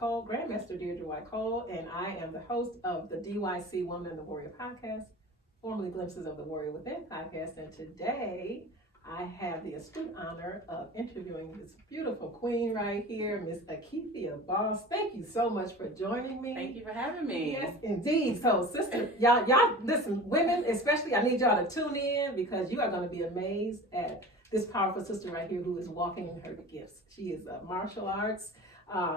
Cole, Grandmaster Deirdre White Cole, and I am the host of the DYC Woman and the Warrior podcast, formerly Glimpses of the Warrior Within podcast. And today I have the astute honor of interviewing this beautiful queen right here, Miss Akeithea Bost. Thank you so much for joining me. Thank you for having me. Yes, indeed. So, sister, y'all, listen, women especially, I need y'all to tune in because you are going to be amazed at this powerful sister right here who is walking in her gifts. She is a martial arts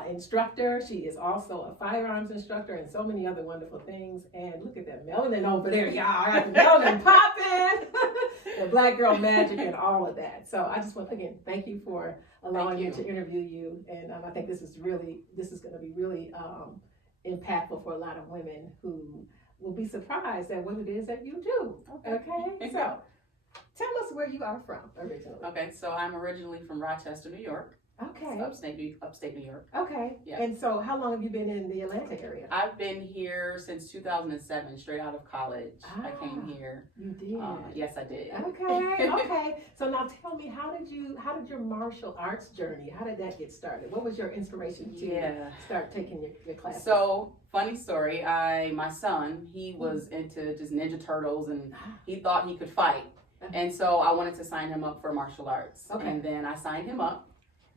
instructor. She is also a firearms instructor and so many other wonderful things. And look at that melanin over there, y'all. I got the melanin popping, the black girl magic and all of that. So I just want to, again, thank you for allowing me to interview you. And I think this is going to be really impactful for a lot of women who will be surprised at what it is that you do. Okay? So tell us where you are from originally. Okay, so I'm originally from Rochester, New York. Okay. Upstate New York. Okay. Yeah. And so how long have you been in the Atlanta area? I've been here since 2007, straight out of college. I came here. You did? Yes, I did. Okay. Okay. So now tell me, how did your martial arts journey, how did that get started? What was your inspiration to start taking your classes? So, funny story, my son, he was into just Ninja Turtles and he thought he could fight. And so I wanted to sign him up for martial arts. Okay. And then I signed him up.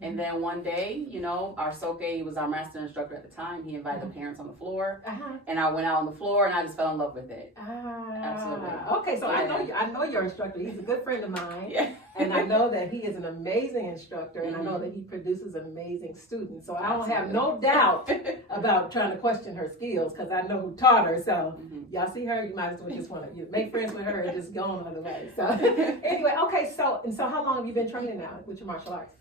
And then one day, you know, our Soke was our master instructor at the time. He invited the parents on the floor, and I went out on the floor, and I just fell in love with it. Absolutely. Okay, so I know your instructor. He's a good friend of mine, and I know that he is an amazing instructor, and I know that he produces amazing students. So I don't have no doubt about trying to question her skills because I know who taught her. So y'all see her, you might as well just want to make friends with her and just go on the way. So anyway, okay. So how long have you been training now with your martial arts?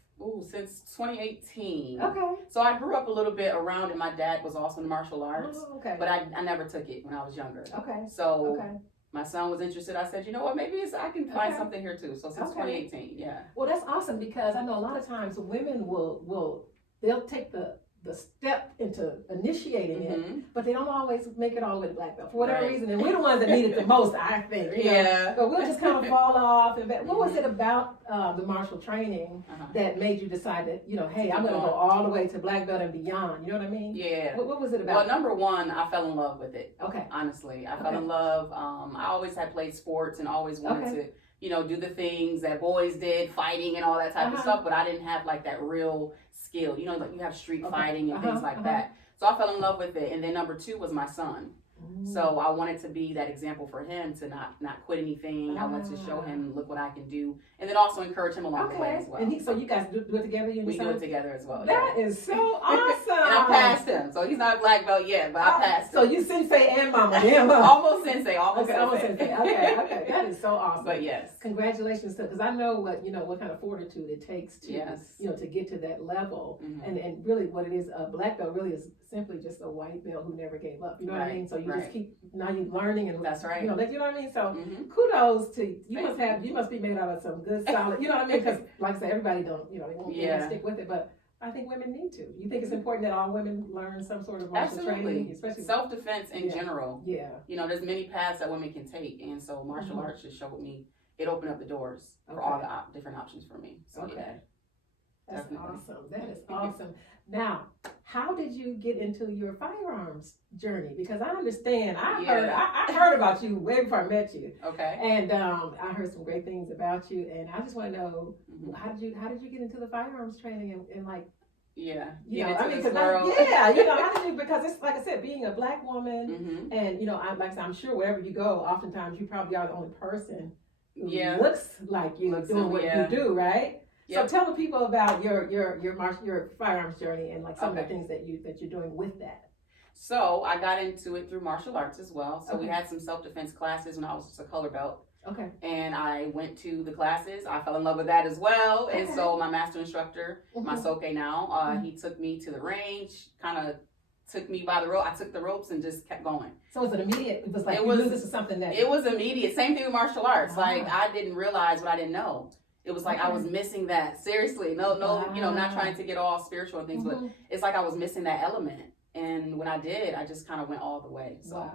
Since 2018. Okay. So I grew up a little bit around it. My dad was also in martial arts. Oh, okay. But I never took it when I was younger. Okay. So my son was interested. I said, you know what, maybe I can find something here too. So since 2018, Well, that's awesome because I know a lot of times women they'll take the step into initiating it, but they don't always make it all the way to black belt for whatever reason. And we're the ones that need it the most, I think. You know? But we'll just kind of fall off. And what was it about the martial training that made you decide that, you know, hey, I'm going to go all the way to black belt and beyond? You know what I mean? Yeah. What was it about? Well, number one, I fell in love with it. Okay. Honestly, I fell in love. I always had played sports and always wanted to, you know, do the things that boys did, fighting and all that type of stuff, but I didn't have like that real skill. You know, like you have street fighting and things like that. So I fell in love with it. And then number two was my son. So I wanted to be that example for him to not quit anything. I wanted to show him, look what I can do. And then also encourage him along the way as well. And so you guys do it together? We do it together as well. That is so awesome. And I passed him. So he's not a black belt yet, but I passed him. So you sensei and mama. Almost sensei. Almost sensei. Okay. That is so awesome. But yes. Congratulations, because I know what kind of fortitude it takes to, to get to that level. And really what it is, a black belt really is simply just a white belt who never gave up. You know what I mean? So you just keep, now you're learning and that's right. You know what I mean? So kudos to you. You must be made out of some good solid, you know what I mean? Because like I said, everybody don't, they won't stick with it, but I think women need to. You think it's important that all women learn some sort of martial training, especially self-defense in general. Yeah. You know, there's many paths that women can take, and so martial arts just showed me, it opened up the doors for all the different options for me. So that's awesome. That is awesome. Now, how did you get into your firearms journey? Because I understand, I heard about you way before I met you. Okay. And I heard some great things about you, and I just want to know how did you get into the firearms training and like. Yeah. How did you? Because it's like I said, being a black woman, and like I said, I'm sure wherever you go, oftentimes you probably are the only person who looks like you doing what you do, right? Yep. So tell the people about your firearms journey and like some of the things that you're doing with that. So I got into it through martial arts as well. So we had some self-defense classes when I was just a color belt. Okay. And I went to the classes. I fell in love with that as well. And so my master instructor, my Soke now, he took me to the range, kind of took me by the rope. I took the ropes and just kept going. So was it immediate? It was like you knew this was something that... It was immediate. Same thing with martial arts. Like I didn't realize what I didn't know. It was like I was missing that. Seriously, no, not trying to get all spiritual and things, but it's like I was missing that element. And when I did, I just kind of went all the way. So,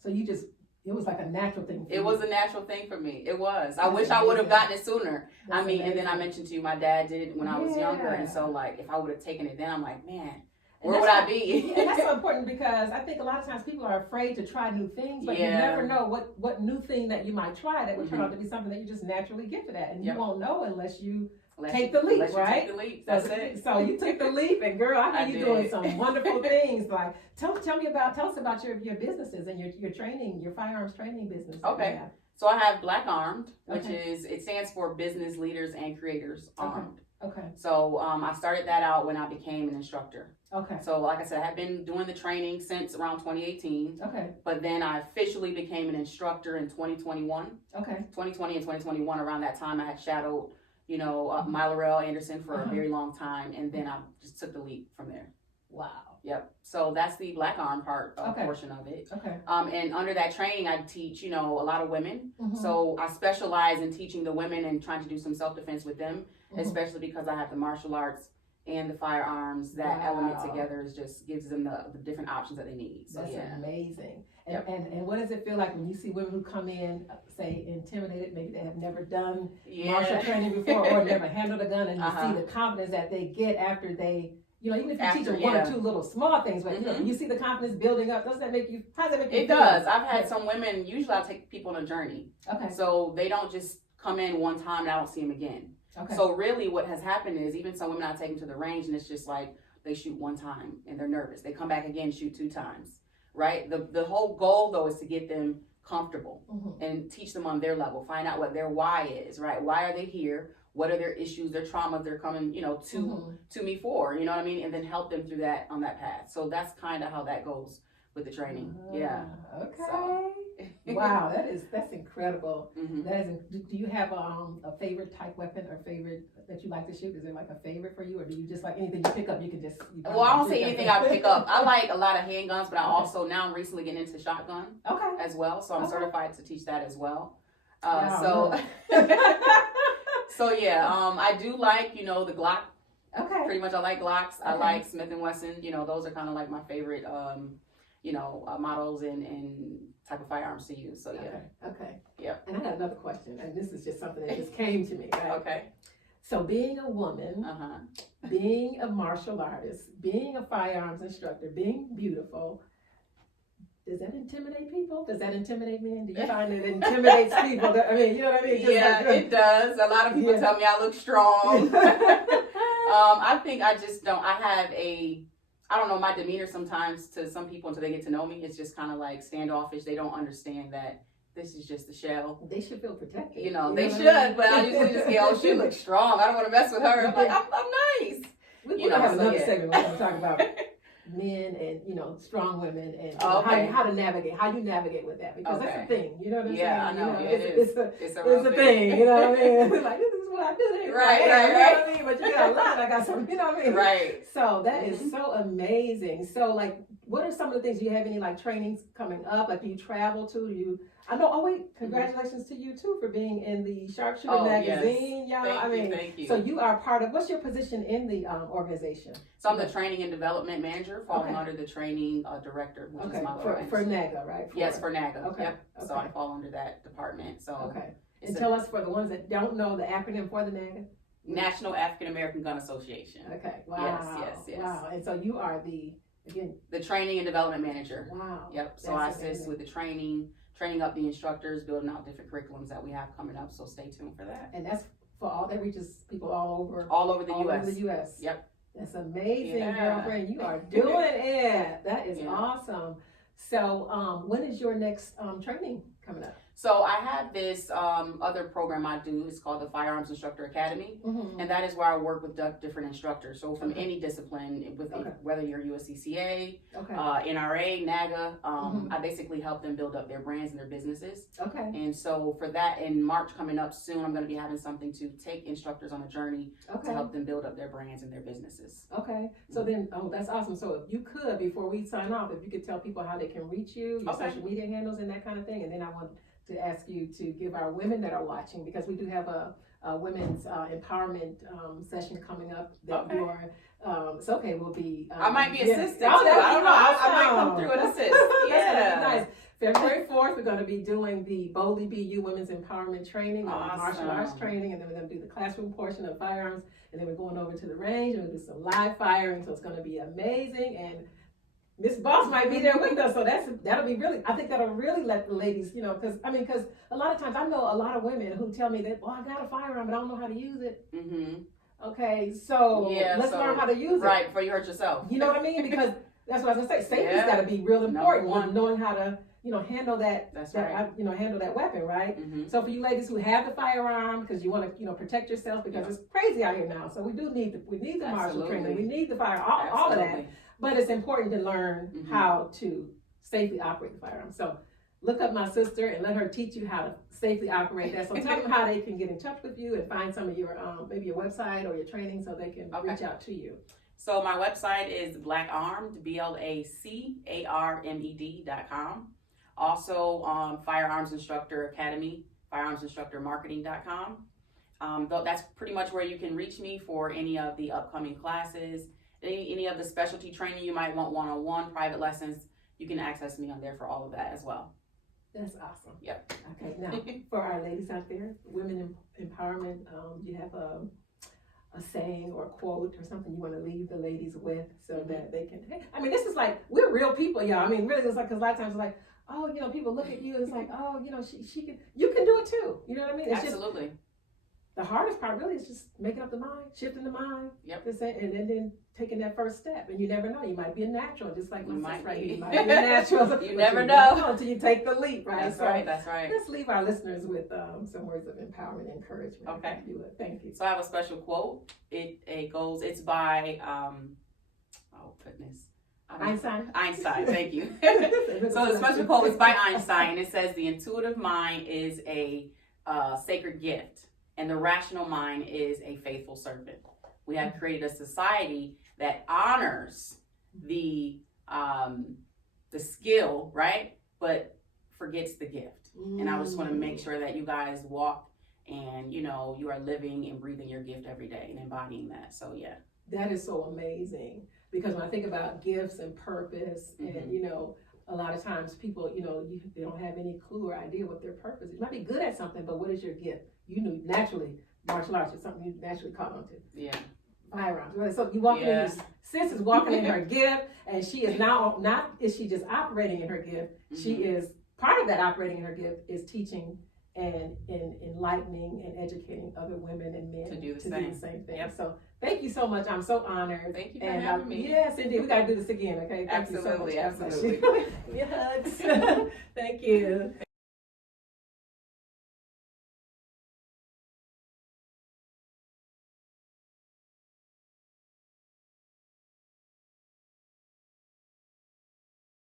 So it was like a natural thing for you. It was a natural thing for me. It was. I wish I would have gotten it sooner. And then I mentioned to you, my dad did it when I was younger. And so, like, if I would have taken it then, I'm like, man, where would I be? And that's so important because I think a lot of times people are afraid to try new things, but you never know what new thing that you might try that would turn out to be something that you just naturally gifted at, and you won't know unless you take the leap, right? Take the leap. That's it. So you took the leap, and girl, I hear you doing some wonderful things. Like tell us about your businesses and your training, your firearms training business. Okay. So I have Black Armed, which it stands for Business Leaders and Creators Armed. Okay. So I started that out when I became an instructor. Okay. So like I said, I have been doing the training since around 2018. Okay. But then I officially became an instructor in 2021. Okay. 2020 and 2021, around that time I had shadowed, Mylarell Anderson for a very long time, and then I just took the leap from there. Wow. Yep. So that's the Black Arm portion of it. Okay. And under that training, I teach, a lot of women. So I specialize in teaching the women and trying to do some self-defense with them, especially because I have the martial arts and the firearms. That element together just gives them the different options that they need. So that's amazing. And what does it feel like when you see women who come in, say, intimidated, maybe they have never done martial training before or never handled a gun, and you see the confidence that they get after they, even if you teach them one or two little small things, but you see the confidence building up. How does that make you feel? It does. I've had some women, usually I take people on a journey. Okay. So they don't just come in one time and I don't see them again. Okay. So really what has happened is even some women I take them to the range and it's just like they shoot one time and they're nervous. They come back again, shoot 2 times, right? The whole goal though is to get them comfortable and teach them on their level, find out what their why is, right? Why are they here? What are their issues, their traumas they're coming, to me for, you know what I mean? And then help them through that, on that path. So that's kind of how that goes with the training. Yeah. Okay. So. Wow, that's incredible. That is. Do you have a favorite type weapon or favorite that you like to shoot? Is there like a favorite for you, or do you just like anything you pick up? You can just. Well, I don't say anything I pick up. I like a lot of handguns, but I also now I'm recently getting into shotgun. As well, so I'm certified to teach that as well. So yeah, I do like the Glock. Okay. Pretty much, I like Glocks. I like Smith and Wesson. Those are kind of like my favorite. Models and type of firearms to use. So yeah. Okay. Yep. And I got another question, and this is just something that just came to me. Right? Okay. So being a woman, being a martial artist, being a firearms instructor, being beautiful, does that intimidate people? Does that intimidate men? Do you find it intimidates people? I mean, you know what I mean? Just it does. A lot of people tell me I look strong. I think I just don't. I don't know, my demeanor sometimes to some people until they get to know me, it's just kind of like standoffish. They don't understand that this is just a shell. They should feel protected. They should, but I usually just get, she looks strong. I don't want to mess with her. I'm like, I'm nice. We're going to have another segment where we're going to talk about men and, strong women and how to navigate, how you navigate with that. Because that's a thing, you know what I'm saying? Yeah, I know, it's a thing, you know what I mean? Like, this is what I do. Right. You know what I mean? But you got a lot, I got some, you know what I mean? Right. So that is so amazing. So, like, what are some of the things, do you have any, like, trainings coming up? Like, do you travel to? Congratulations to you too for being in the Sharpshooter magazine, y'all. Thank you. So you are part of, what's your position in the organization? So I'm the training and development manager, falling under the training director, which is my for NAAGA, right? Yes, for NAAGA. Okay. Yep. So I fall under that department. So and tell us, for the ones that don't know the acronym for the NAAGA. National African American Gun Association. Okay. Wow. Yes. Wow. And so you are the training and development manager. Wow. Yep. So I assist with the training up the instructors, building out different curriculums that we have coming up. So stay tuned for that. And that's for that reaches people all over the U.S. Over the U.S. Yep. That's amazing, girlfriend. You are doing it. That is awesome. So, when is your next training coming up? So I have this other program I do. It's called the Firearms Instructor Academy, and that is where I work with different instructors. So from any discipline, whether you're USCCA, NRA, NAAGA, I basically help them build up their brands and their businesses. Okay. And so for that, in March coming up soon, I'm going to be having something to take instructors on a journey to help them build up their brands and their businesses. Okay. So then, that's awesome. So if you could, before we sign off, if you could tell people how they can reach you, your social media handles and that kind of thing, and then I want to ask you to give our women that are watching, because we do have a women's empowerment session coming up that Okay. you're, it's okay, we'll be. I might be assistant too. Oh, that'd I don't be know. I might awesome. come through and assist. That's Yeah. gonna be nice. February 4th, we're going to be doing the Boldly Be You Women's Empowerment Training, Awesome. martial arts training, and then we're going to do the classroom portion of Firearms, and then we're going over to the range and we'll do some live firing, so it's going to be amazing. And Miss Boss might be there with us, so that'll be really, I think that'll really let the ladies, you know, because a lot of times I know a lot of women who tell me that, well, I got a firearm, but I don't know how to use it. Mm-hmm. Okay, so let's learn how to use it. Right, before you hurt yourself. You know what I mean? Because that's what I was going to say. Safety's Yeah. got to be real important. Number one. Knowing how to, you know, handle that. That's that, right. You know, handle that weapon, right? Mm-hmm. So for you ladies who have the firearm, because you want to, you know, protect yourself, because it's crazy out here now. So we need the martial training, we need the fire, all of that. But it's important to learn how to safely operate the firearm. So look up my sister and let her teach you how to safely operate that. So tell them how they can get in touch with you and find some of your, maybe your website or your training, so they can reach out to you. So my website is blackarmed, BLACARMED.com. Also on Firearms Instructor Academy, firearmsinstructormarketing.com. That's pretty much where you can reach me for any of the upcoming classes, any of the specialty training you might want, one-on-one private lessons. You can access me on there for all of that as well. That's awesome. Yep. Okay, now for our ladies out there, women empowerment, you have a saying or a quote or something you want to leave the ladies with, so that they can, I mean, this is like, we're real people, y'all. I mean, really, it's like, because a lot of times it's like, oh, you know, people look at you and it's like, oh, you know, she can, you can do it too. You know what I mean? It's Absolutely. Just, the hardest part really is just making up the mind, shifting the mind. Yep. And then taking that first step. And you never know, you might be a natural, just like You my might sister right be. here. You might be a natural. You never know. Until you take the leap, right? That's right. That's right. Let's leave our listeners with some words of empowerment and encouragement. Okay. If you would. Thank you. So I have a special quote. It's by, oh goodness. Einstein, thank you. So the special quote is by Einstein. It says, the intuitive mind is a sacred gift, and the rational mind is a faithful servant. We have created a society that honors the skill, right? But forgets the gift. And I just want to make sure that you guys walk and, you know, you are living and breathing your gift every day and embodying that. So yeah. That is so amazing, because when I think about gifts and purpose, and you know, a lot of times people, you know, they don't have any clue or idea what their purpose is. You might be good at something, but what is your gift? You knew naturally martial arts is something you naturally caught on to. Yeah. Firearms. Right? So you walking in, your sis is walking in her gift, and she is now is she just operating in her gift? She is part of that operating in her gift is teaching and enlightening and educating other women and men to do the same thing. Yep. So thank you so much. I'm so honored. Thank you for having me. Yes, indeed. We got to do this again, okay? Thank Absolutely, you so much. absolutely. Yes. Thank you.